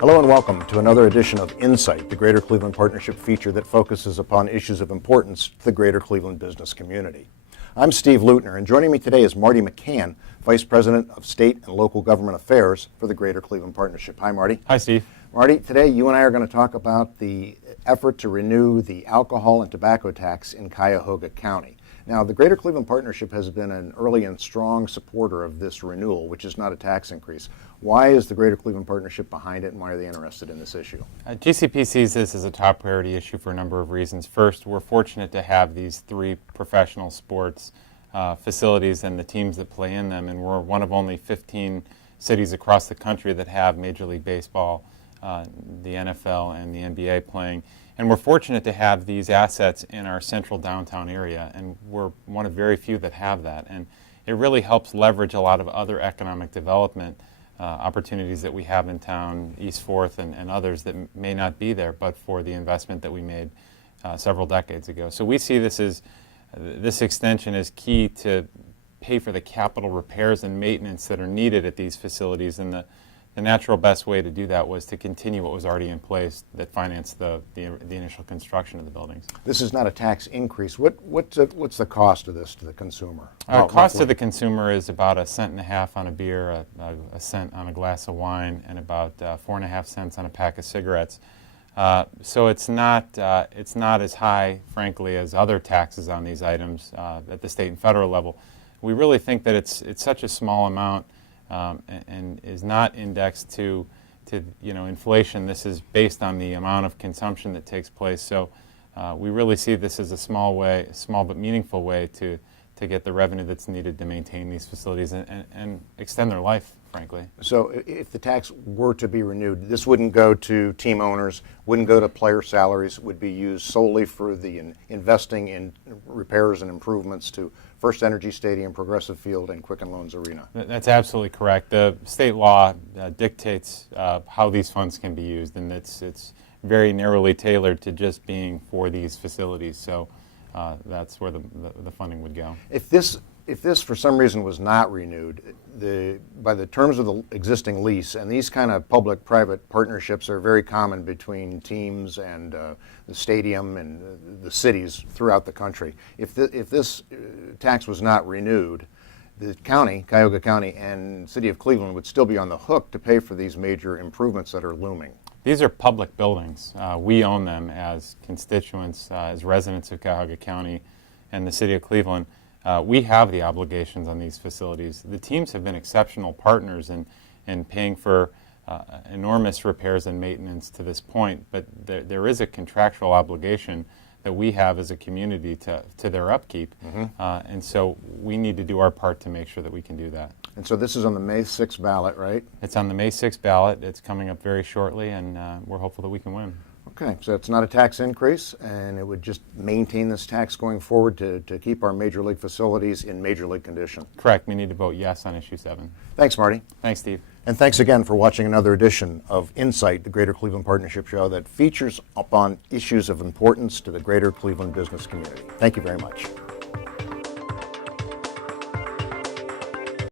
Hello and welcome to another edition of Insight, the Greater Cleveland Partnership feature that focuses upon issues of importance to the Greater Cleveland business community. I'm Steve Lutner, and joining me today is Marty McCann, Vice President of State and Local Government Affairs for the Greater Cleveland Partnership. Hi, Marty. Hi, Steve. Marty, today you and I are going to talk about the effort to renew the alcohol and tobacco tax in Cuyahoga County. Now, the Greater Cleveland Partnership has been an early and strong supporter of this renewal, which is not a tax increase. Why is the Greater Cleveland Partnership behind it, and why are they interested in this issue? GCP sees this as a top priority issue for a number of reasons. First, we're fortunate to have these three professional sports facilities and the teams that play in them, and we're one of only 15 cities across the country that have Major League Baseball, the NFL, and the NBA playing. And we're fortunate to have these assets in our central downtown area, and we're one of very few that have that. And it really helps leverage a lot of other economic development opportunities that we have in town, East Fourth and others that may not be there, but for the investment that we made several decades ago. So we see this extension as key to pay for the capital repairs and maintenance that are needed at these facilities, and the natural best way to do that was to continue what was already in place that financed the initial construction of the buildings. This is not a tax increase. What's the cost of this to the consumer? Cost to the consumer is about 1.5 cents on a beer, a cent on a glass of wine, and about 4.5 cents on a pack of cigarettes. So it's not as high, frankly, as other taxes on these items at the state and federal level. We really think that it's such a small amount and is not indexed to inflation. This is based on the amount of consumption that takes place. So we really see this as a small but meaningful way to get the revenue that's needed to maintain these facilities and extend their life, frankly. So if the tax were to be renewed, this wouldn't go to team owners, wouldn't go to player salaries, would be used solely for the investing in repairs and improvements to First Energy Stadium, Progressive Field, and Quicken Loans Arena. That's absolutely correct. The state law dictates how these funds can be used, and it's very narrowly tailored to just being for these facilities. So that's where the funding would go. If this for some reason was not renewed, by the terms of the existing lease, and these kind of public-private partnerships are very common between teams and the stadium and the cities throughout the country. If this tax was not renewed, the county, Cuyahoga County, and City of Cleveland would still be on the hook to pay for these major improvements that are looming. These are public buildings. We own them as constituents, as residents of Cuyahoga County and the City of Cleveland. We have the obligations on these facilities. The teams have been exceptional partners in paying for enormous repairs and maintenance to this point, but there is a contractual obligation that we have as a community to their upkeep, and so we need to do our part to make sure that we can do that. And so this is on the May 6th ballot, right? It's on the May 6th ballot. It's coming up very shortly, and we're hopeful that we can win. Okay, so it's not a tax increase, and it would just maintain this tax going forward to keep our major league facilities in major league condition. Correct. We need to vote yes on issue 7. Thanks, Marty. Thanks, Steve. And thanks again for watching another edition of Insight, the Greater Cleveland Partnership Show that features upon issues of importance to the Greater Cleveland business community. Thank you very much.